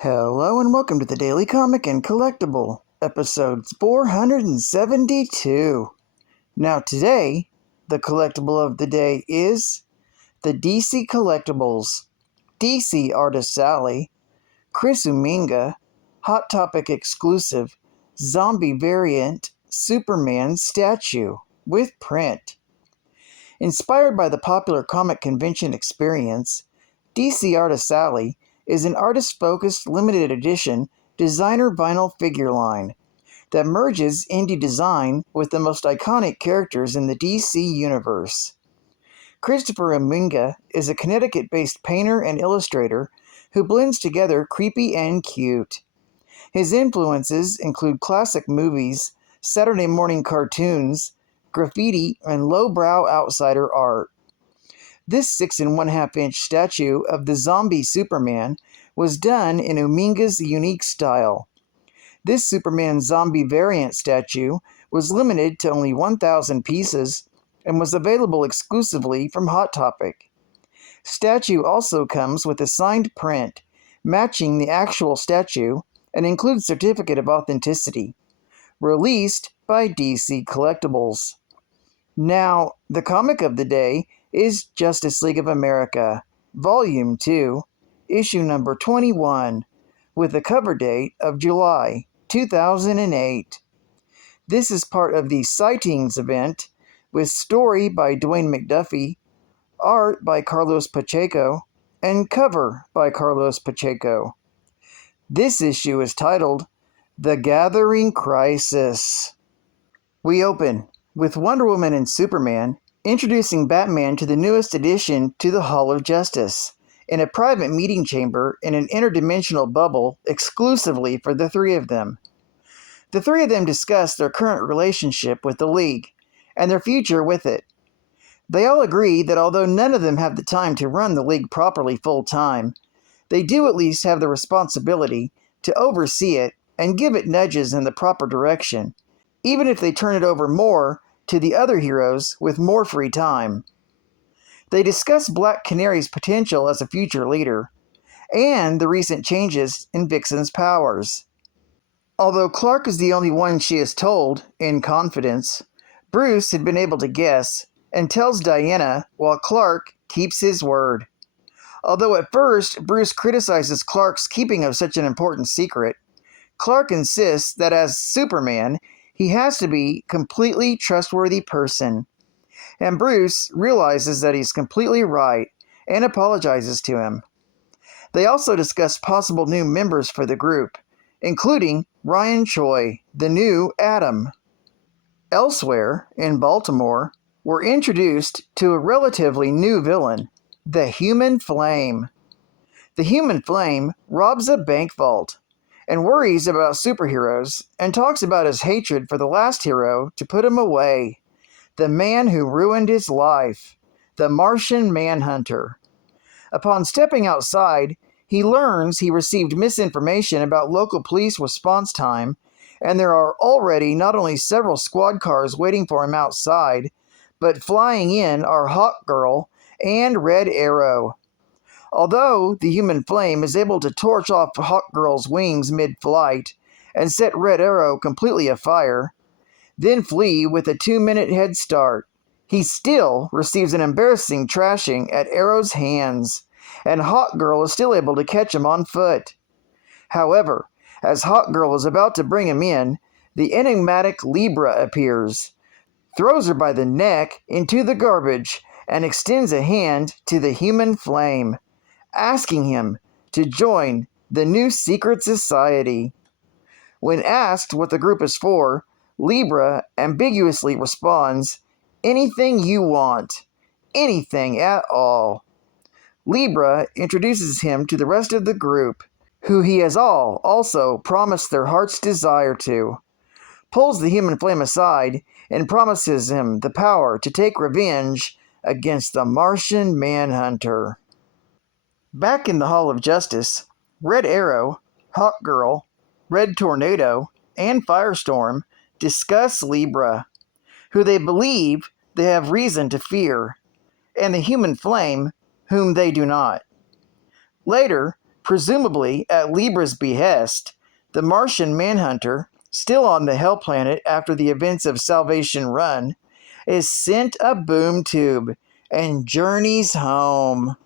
Hello and welcome to the Daily Comic and Collectible, episodes 472. Now today, the collectible of the day is the DC Collectibles, DC Artist Sally, Chris Uminga, Hot Topic exclusive, Zombie Variant, Superman Statue, with print. Inspired by the popular comic convention experience, DC Artist Sally is an artist-focused limited edition designer vinyl figure line that merges indie design with the most iconic characters in the DC universe. Christopher Uminga is a Connecticut-based painter and illustrator who blends together creepy and cute. His influences include classic movies, Saturday morning cartoons, graffiti, and lowbrow outsider art. This 6 1/2 inch statue of the zombie Superman was done in Uminga's unique style. This Superman zombie variant statue was limited to only 1,000 pieces and was available exclusively from Hot Topic. Statue also comes with a signed print matching the actual statue and includes certificate of authenticity. Released by DC Collectibles. Now, the comic of the day is Justice League of America, Volume 2, Issue number 21, with a cover date of July 2008. This is part of the Sightings event, with story by Dwayne McDuffie, art by Carlos Pacheco, and cover by Carlos Pacheco. This issue is titled The Gathering Crisis. We open with Wonder Woman and Superman introducing Batman to the newest addition to the Hall of Justice, in a private meeting chamber in an interdimensional bubble exclusively for the three of them. The three of them discuss their current relationship with the League, and their future with it. They all agree that although none of them have the time to run the League properly full-time, they do at least have the responsibility to oversee it and give it nudges in the proper direction, even if they turn it over more to the other heroes with more free time. They discuss Black Canary's potential as a future leader, and the recent changes in Vixen's powers. Although Clark is the only one she has told, in confidence, Bruce had been able to guess, and tells Diana while Clark keeps his word. Although at first Bruce criticizes Clark's keeping of such an important secret, Clark insists that as Superman, he has to be a completely trustworthy person. And Bruce realizes that he's completely right and apologizes to him. They also discuss possible new members for the group, including Ryan Choi, the new Atom. Elsewhere, in Baltimore, we're introduced to a relatively new villain, the Human Flame. The Human Flame robs a bank vault and worries about superheroes and talks about his hatred for the last hero to put him away, the man who ruined his life, the Martian Manhunter. Upon stepping outside, he learns he received misinformation about local police response time, and there are already not only several squad cars waiting for him outside, but flying in are Hawk Girl and Red Arrow. Although the Human Flame is able to torch off Hawk Girl's wings mid-flight and set Red Arrow completely afire, then flee with a 2-minute head start, he still receives an embarrassing trashing at Arrow's hands, and Hawk Girl is still able to catch him on foot. However, as Hawk Girl is about to bring him in, the enigmatic Libra appears, throws her by the neck into the garbage, and extends a hand to the Human Flame, asking him to join the new secret society. When asked what the group is for, Libra ambiguously responds, "Anything you want. Anything at all." Libra introduces him to the rest of the group, who he has all also promised their heart's desire to, pulls the Human Flame aside, and promises him the power to take revenge against the Martian Manhunter. Back in the Hall of Justice, Red Arrow, Hawk Girl, Red Tornado, and Firestorm discuss Libra, who they believe they have reason to fear, and the Human Flame, whom they do not. Later, Presumably at Libra's behest, the Martian Manhunter, still on the Hell Planet after the events of Salvation Run, is sent a boom tube and journeys home.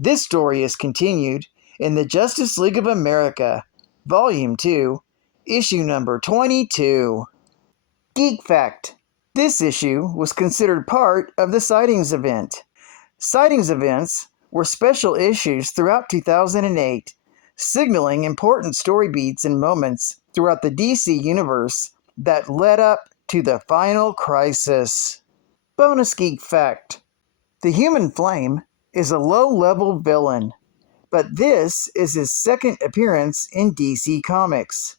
This story is continued in the Justice League of America, Volume 2, Issue number 22. Geek Fact: this issue was considered part of the Sightings event. Sightings events were special issues throughout 2008, signaling important story beats and moments throughout the DC universe that led up to the final crisis. Bonus Geek Fact: the Human Flame is a low-level villain, but this is his second appearance in DC Comics.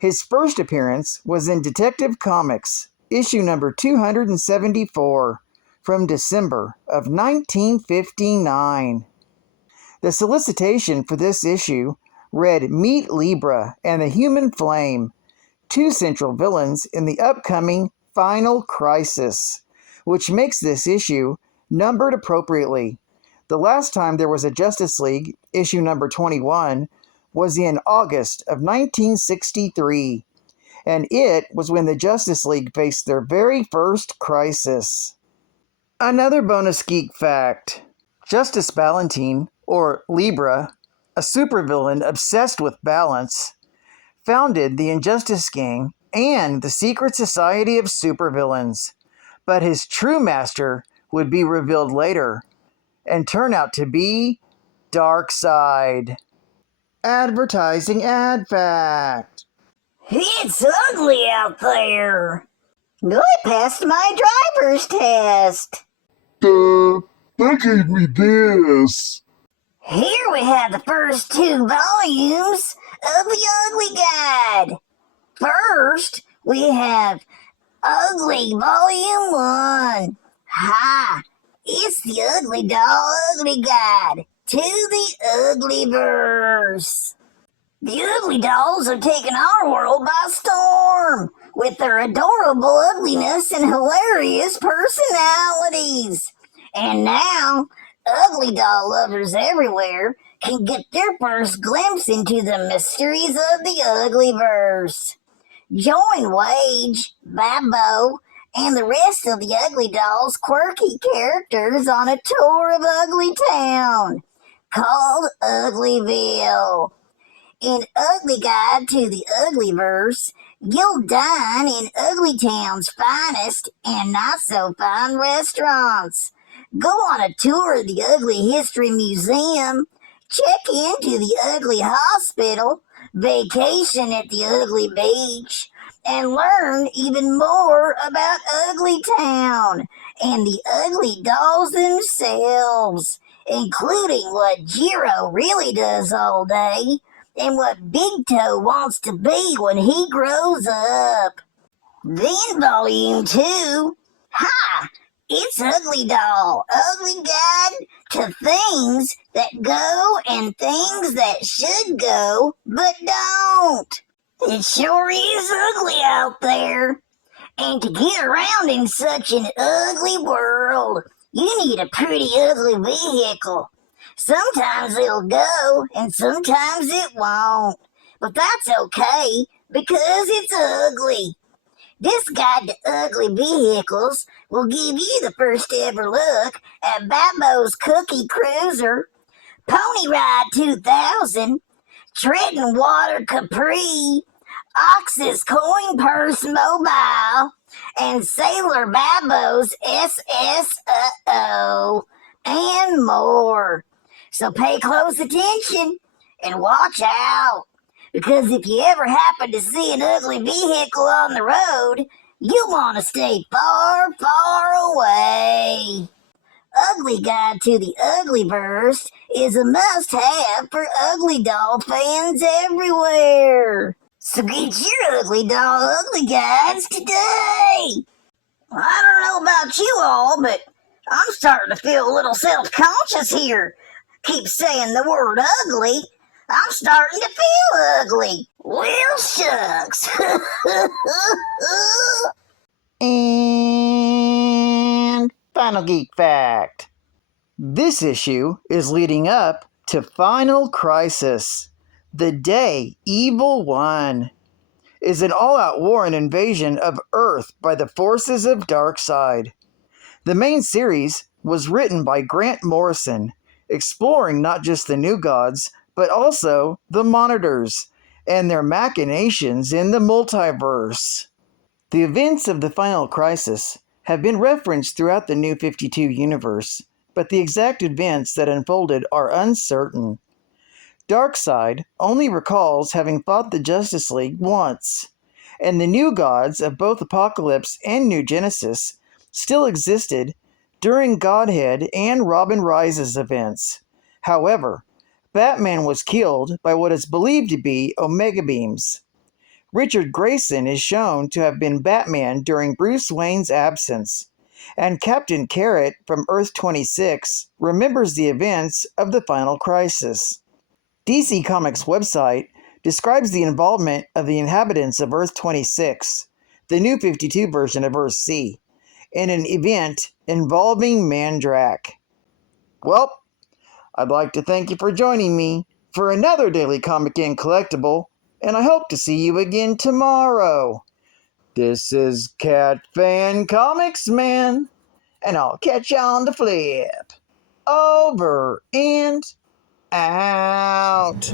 His first appearance was in Detective Comics, issue number 274, from December of 1959. The solicitation for this issue read Meet Libra and the Human Flame, two central villains in the upcoming Final Crisis, which makes this issue numbered appropriately. The last time there was a Justice League, issue number 21, was in August of 1963, and it was when the Justice League faced their very first crisis. Another bonus geek fact: Justice Valentine, or Libra, a supervillain obsessed with balance, founded the Injustice Gang and the Secret Society of Supervillains, but his true master would be revealed later and turn out to be Darkseid. Advertising ad fact: It's ugly out there. I passed my driver's test. That gave me this. Here we have the first 2 volumes of the Ugly Guide. First, we have Ugly Volume 1. Ha! It's the Ugly Doll Ugly Guide to the Uglyverse. The Ugly Dolls have taken our world by storm with their adorable ugliness and hilarious personalities. And now, Ugly Doll lovers everywhere can get their first glimpse into the mysteries of the Uglyverse. Join Wage, Babbo, and the rest of the Ugly Doll's quirky characters on a tour of Ugly Town called Uglyville. In Ugly Guide to the Uglyverse, you'll dine in Ugly Town's finest and not-so-fine restaurants. Go on a tour of the Ugly History Museum, check into the Ugly Hospital, vacation at the Ugly Beach, and learn even more about Ugly Town and the Ugly Dolls themselves, including what Jiro really does all day and what Big Toe wants to be when he grows up. Then Volume 2, ha! It's Ugly Doll, Ugly Guide to things that go and things that should go but don't. It sure is ugly out there. And to get around in such an ugly world, you need a pretty ugly vehicle. Sometimes it'll go and sometimes it won't. But that's okay because it's ugly. This guide to ugly vehicles will give you the first ever look at Babbo's Cookie Cruiser, Pony Ride 2000, Treading Water Capri, Ox's Coin Purse Mobile, and Sailor Babbo's SSO, and more. So pay close attention and watch out. Because if you ever happen to see an ugly vehicle on the road, you'll want to stay far, far away. Ugly Guide to the Uglyverse is a must-have for Ugly Doll fans everywhere. So get your Ugly Doll Ugly Guides today. I don't know about you all, but I'm starting to feel a little self-conscious here. Keep saying the word ugly. I'm starting to feel ugly. Well, shucks. And final geek fact: this issue is leading up to Final Crisis. The Day Evil Won is an all-out war and invasion of Earth by the forces of Darkseid. The main series was written by Grant Morrison, exploring not just the new gods, but also the Monitors and their machinations in the multiverse. The events of the Final Crisis have been referenced throughout the New 52 universe, but the exact events that unfolded are uncertain. Darkseid only recalls having fought the Justice League once, and the new gods of both Apocalypse and New Genesis still existed during Godhead and Robin Rises events. However, Batman was killed by what is believed to be Omega Beams. Richard Grayson is shown to have been Batman during Bruce Wayne's absence, and Captain Carrot from Earth 26 remembers the events of the Final Crisis. DC Comics' website describes the involvement of the inhabitants of Earth 26, the New 52 version of Earth C, in an event involving Mandrake. Well, I'd like to thank you for joining me for another Daily Comic and Collectible, and I hope to see you again tomorrow. This is Cat Fan Comics Man, and I'll catch you on the flip. Over and out.